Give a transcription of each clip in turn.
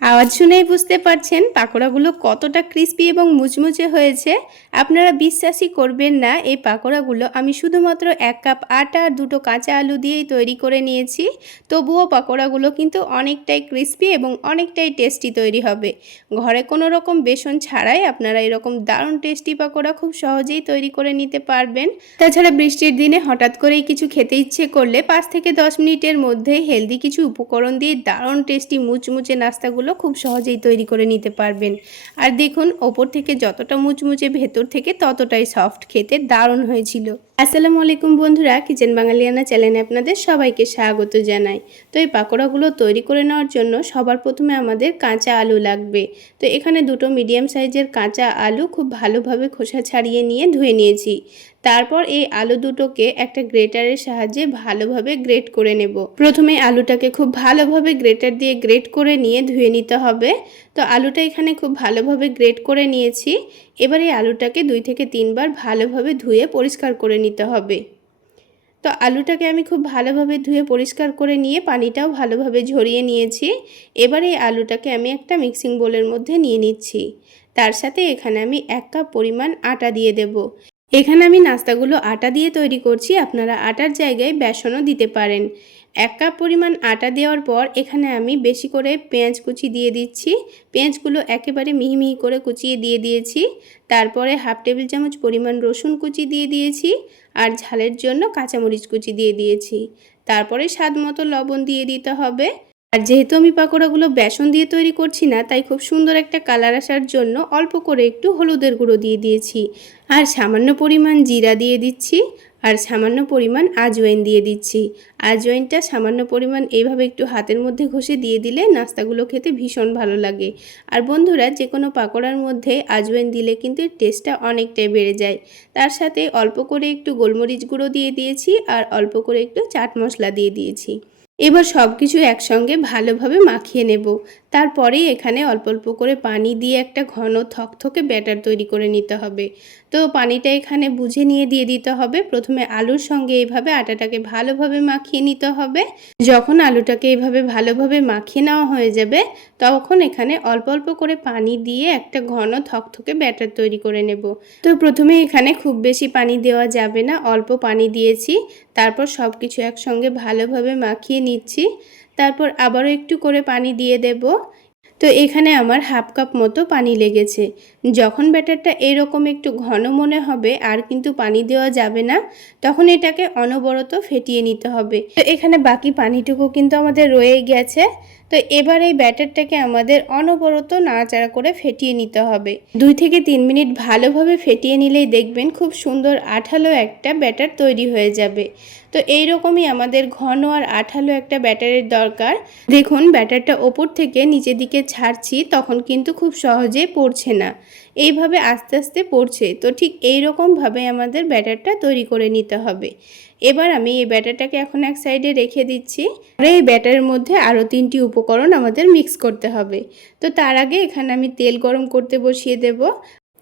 আওয়াজ শুনেই বুঝতে পারছেন পাকোড়াগুলো কতটা ক্রিস্পি এবং মুচমুচে হয়েছে। আপনারা বিশ্বাসই করবেন না, এই পাকোড়াগুলো আমি শুধুমাত্র এক কাপ আটা আর দুটো কাঁচা আলু দিয়েই তৈরি করে নিয়েছি। তবুও পাকোড়াগুলো কিন্তু অনেকটাই ক্রিস্পি এবং অনেকটাই টেস্টি তৈরি হবে। ঘরে কোনো রকম বেসন ছাড়াই আপনারা এরকম দারুণ টেস্টি পাকোড়া খুব সহজেই তৈরি করে নিতে পারবেন। তাছাড়া বৃষ্টির দিনে হঠাৎ করেই কিছু খেতে ইচ্ছে করলে পাঁচ থেকে দশ মিনিটের মধ্যে হেলদি কিছু উপকরণ দিয়ে দারুণ টেস্টি মুচমুচে নাস্তাগুলো খুব সহজেই তৈরি করে নিতে পারবেন। আর দেখুন, ওপর থেকে যতটা মুচমুচে ভেতর থেকে ততটাই সফট খেতে দারুণ হয়েছিল। আসসালামু আলাইকুম বন্ধুরা, কিচেন বাঙালিয়ানা চ্যানেলে আপনাদের সবাইকে স্বাগত জানাই। তো এই পাকোড়াগুলো তৈরি করে নেওয়ার জন্য সবার প্রথমে আমাদের কাঁচা আলু লাগবে। তো এখানে দুটো মিডিয়াম সাইজের কাঁচা আলু খুব ভালোভাবে খোসা ছাড়িয়ে নিয়ে ধুয়ে নিয়েছি। তারপর এই আলু দুটোকে একটা গ্রেটারের সাহায্যে ভালোভাবে গ্রেট করে নেব। প্রথমে আলুটাকে খুব ভালোভাবে গ্রেটার দিয়ে গ্রেট করে নিয়ে ধুয়ে নিতে হবে। তো আলুটা এখানে খুব ভালোভাবে গ্রেট করে নিয়েছি। এবার এই আলুটাকে দুই থেকে তিনবার ভালোভাবে ধুয়ে পরিষ্কার করে নিতে হবে। তো আলুটাকে আমি খুব ভালোভাবে ধুয়ে পরিষ্কার করে নিয়ে পানিটাও ভালোভাবে ঝরিয়ে নিয়েছি। এবার এই আলুটাকে আমি একটা মিক্সিং বোলের মধ্যে নিয়ে নিচ্ছি। তার সাথে এখানে আমি এক কাপ পরিমাণ আটা দিয়ে দেব। এখানে আমি নাস্তাগুলো আটা দিয়ে তৈরি করছি। আপনারা আটার জায়গায় বেসনও দিতে পারেন। এক কাপ পরিমাণ আটা দেওয়ার পর এখানে আমি বেশি করে পেঁয়াজ কুচি দিয়ে দিচ্ছি। পেঁয়াজগুলো একেবারে মিহি মিহি করে কুচিয়ে দিয়ে দিয়েছি। তারপরে হাফ টেবিল চামচ পরিমাণ রসুন কুচি দিয়ে দিয়েছি আর ঝালের জন্য কাঁচামরিচ কুচি দিয়ে দিয়েছি। তারপরে স্বাদ মতো লবণ দিয়ে দিতে হবে। আর যেহেতু আমি পাকোড়াগুলো বেসন দিয়ে তৈরি করছি না, তাই খুব সুন্দর একটা কালার আসার জন্য অল্প করে একটু হলুদের গুঁড়ো দিয়ে দিয়েছি। আর সামান্য পরিমাণ জিরা দিয়ে দিচ্ছি। আর সামান্য পরিমাণ আজওয়াইন দিয়ে দিচ্ছি। আজওয়াইনটা সামান্য পরিমাণ এইভাবে একটু হাতের মধ্যে ঘষে দিয়ে দিলে নাস্তাগুলো খেতে ভীষণ ভালো লাগে। আর বন্ধুরা যে কোনো পাকোড়ার মধ্যে আজওয়াইন দিলে কিন্তু টেস্টটা অনেকটাই বেড়ে যায়। তার সাথে অল্প করে একটু গোলমরিচ গুঁড়ো দিয়ে দিয়েছি আর অল্প করে একটু চাট মশলা দিয়ে দিয়েছি। এবার সব কিছু একসঙ্গে ভালোভাবে মাখিয়ে নেব। তারপরেই এখানে অল্প অল্প করে পানি দিয়ে একটা ঘন থকথকে ব্যাটার তৈরি করে নিতে হবে। তো পানিটা এখানে বুঝে নিয়ে দিয়ে দিতে হবে। প্রথমে আলুর সঙ্গে এইভাবে আটাটাকে ভালোভাবে মাখিয়ে নিতে হবে। যখন আলুটাকে এইভাবে ভালোভাবে মাখিয়ে নেওয়া হয়ে যাবে, তখন এখানে অল্প অল্প করে পানি দিয়ে একটা ঘন থকথকে ব্যাটার তৈরি করে নেব। তো প্রথমে এখানে খুব বেশি পানি দেওয়া যাবে না, অল্প পানি দিয়েছি। তারপর সব কিছু একসঙ্গে ভালোভাবে মাখিয়ে নিচ্ছি। তারপর আবারও একটু করে পানি দিয়ে দেব। তো এখানে আমার হাফ কাপ মতো পানি লেগেছে। যখন ব্যাটারটা এরকম একটু ঘন মনে হবে আর কিন্তু পানি দেওয়া যাবে না, তখন এটাকে অনবরত ফেটিয়ে নিতে হবে। তো এখানে বাকি পানিটুকু কিন্তু আমাদের রয়ে গেছে। তো এবার এই ব্যাটারটাকে আমাদের অনবরত নাড়াচাড়া করে ফেটিয়ে নিতে হবে। দুই থেকে তিন মিনিট ভালোভাবে ফেটিয়ে নিলেই দেখবেন খুব সুন্দর আঠালো একটা ব্যাটার তৈরি হয়ে যাবে। তো এই রকমই আমাদের ঘন আর আঠালো একটা ব্যাটারের দরকার। দেখুন ব্যাটারটা ওপর থেকে নিচের দিকে ছাড়ছি, তখন কিন্তু খুব সহজে পড়ছে না। এইভাবে আস্তে আস্তে পড়ছে। তো ঠিক এই রকমভাবে আমাদের ব্যাটারটা তৈরি করে নিতে হবে। এবার আমি এই ব্যাটারটাকে এখন এক সাইডে রেখে দিচ্ছি। আর এই ব্যাটারের মধ্যে আরও তিনটি উপকরণ আমাদের মিক্স করতে হবে। তো তার আগে এখানে আমি তেল গরম করতে বসিয়ে দেব।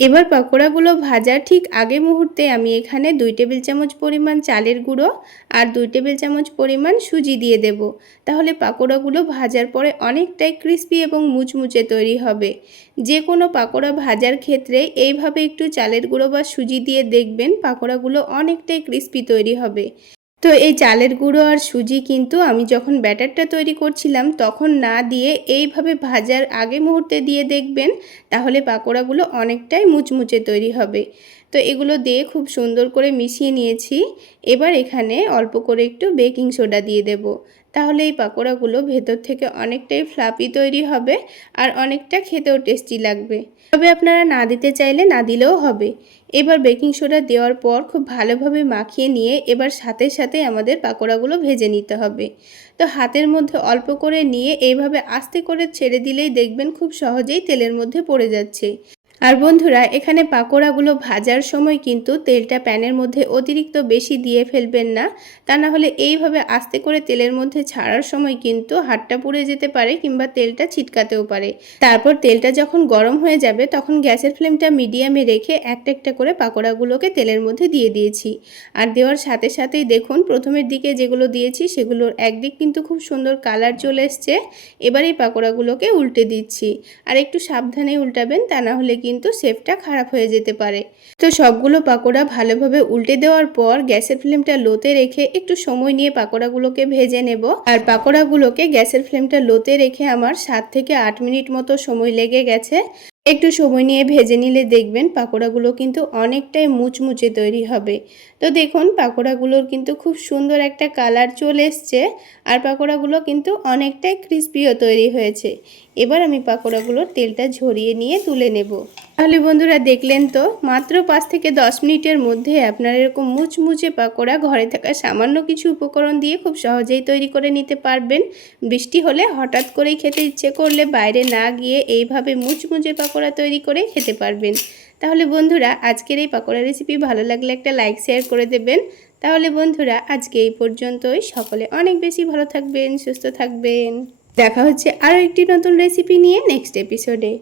এবার পকোড়াগুলো ভাজার ঠিক আগে মুহূর্তে আমি এখানে দুই টেবিল চামচ পরিমাণ চালের গুঁড়ো আর দুই টেবিল চামচ পরিমাণ সুজি দিয়ে দেব। তাহলে পাকোড়াগুলো ভাজার পরে অনেকটাই ক্রিস্পি এবং মুচমুচে তৈরি হবে। যে কোনো পাকোড়া ভাজার ক্ষেত্রে এইভাবে একটু চালের গুঁড়ো বা সুজি দিয়ে দেখবেন পাকোড়াগুলো অনেকটাই ক্রিস্পি তৈরি হবে। তো এই চালের গুঁড়ো আর সুজি কিন্তু আমি যখন ব্যাটারটা তৈরি করছিলাম, তখন না দিয়ে এইভাবে ভাজার আগে মুহূর্তে দিয়ে দেখবেন, তাহলে পাকোড়াগুলো অনেকটাই মুচমুচে তৈরি হবে। তো এগুলো দিয়ে খুব সুন্দর করে মিশিয়ে নিয়েছি। এবার এখানে অল্প করে একটু বেকিং সোডা দিয়ে দেব। তাহলে এই পাকোড়াগুলো ভেতর থেকে অনেকটাই ফ্লাপি তৈরি হবে আর অনেকটা খেতেও টেস্টি লাগবে। তবে আপনারা না দিতে চাইলে না দিলেও হবে। এবার বেকিং সোডা দেওয়ার পর খুব ভালোভাবে মাখিয়ে নিয়ে এবার সাথে সাথে আমাদের পাকোড়াগুলো ভেজে নিতে হবে। তো হাতের মধ্যে অল্প করে নিয়ে এইভাবে আস্তে করে ছেড়ে দিলেই দেখবেন খুব সহজেই তেলের মধ্যে পড়ে যাচ্ছে। আর বন্ধুরা, এখানে পাকোড়াগুলো ভাজার সময় কিন্তু তেলটা প্যানের মধ্যে অতিরিক্ত বেশি দিয়ে ফেলবেন না। তা না হলে এইভাবে আস্তে করে তেলের মধ্যে ছাড়ার সময় কিন্তু হাতটা পুড়ে যেতে পারে কিংবা তেলটা ছিটকাতেও পারে। তারপর তেলটা যখন গরম হয়ে যাবে, তখন গ্যাসের ফ্লেমটা মিডিয়ামে রেখে একটা একটা করে পাকোড়াগুলোকে তেলের মধ্যে দিয়ে দিয়েছি। আর দেওয়ার সাথে সাথেই দেখুন, প্রথমের দিকে যেগুলো দিয়েছি, সেগুলোর একদিক কিন্তু খুব সুন্দর কালার চলে এসছে। এবার এই পাকোড়াগুলোকে উল্টে দিচ্ছি। আর একটু সাবধানে উল্টাবেন, তা না হলে কিন্তু শেপটা খারাপ হয়ে যেতে পারে। তো সবগুলো পাকোড়া ভালোভাবে উল্টে দেওয়ার পর গ্যাসের ফ্লেমটা লোতে রেখে একটু সময় নিয়ে পাকোড়াগুলোকে ভেজে নেব। আর পাকোড়াগুলোকে গ্যাসের ফ্লেমটা লোতে রেখে আমার সাত থেকে আট মিনিট মতো সময় লেগে গেছে। একটু সময় নিয়ে ভেজে নিলে দেখবেন পাকোড়াগুলো কিন্তু অনেকটাই মুচমুচে তৈরি হবে। তো দেখুন, পাকোড়াগুলোর কিন্তু খুব সুন্দর একটা কালার চলে এসছে আর পাকোড়াগুলো কিন্তু অনেকটাই ক্রিস্পিও তৈরি হয়েছে। এবার আমি পাকোড়াগুলোর তেলটা ঝরিয়ে নিয়ে তুলে নেব। তাহলে বন্ধুরা দেখলেন তো, মাত্র পাঁচ থেকে দশ মিনিটের মধ্যে আপনারা এরকম মুচমুচে পাকোড়া ঘরে থাকা সামান্য কিছু উপকরণ দিয়ে খুব সহজেই তৈরি করে নিতে পারবেন। বৃষ্টি হলে হঠাৎ করেই খেতে ইচ্ছে করলে বাইরে না গিয়ে এইভাবে মুচমুচে পাকোড়া তৈরি করে খেতে পারবেন। তাহলে বন্ধুরা, আজকের এই পাকোড়া রেসিপি ভালো লাগলে একটা লাইক শেয়ার করে দেবেন। তাহলে বন্ধুরা, আজকে এই পর্যন্তই। সকলে অনেক বেশি ভালো থাকবেন, সুস্থ থাকবেন। দেখা হচ্ছে আরও একটি নতুন রেসিপি নিয়ে নেক্সট এপিসোডে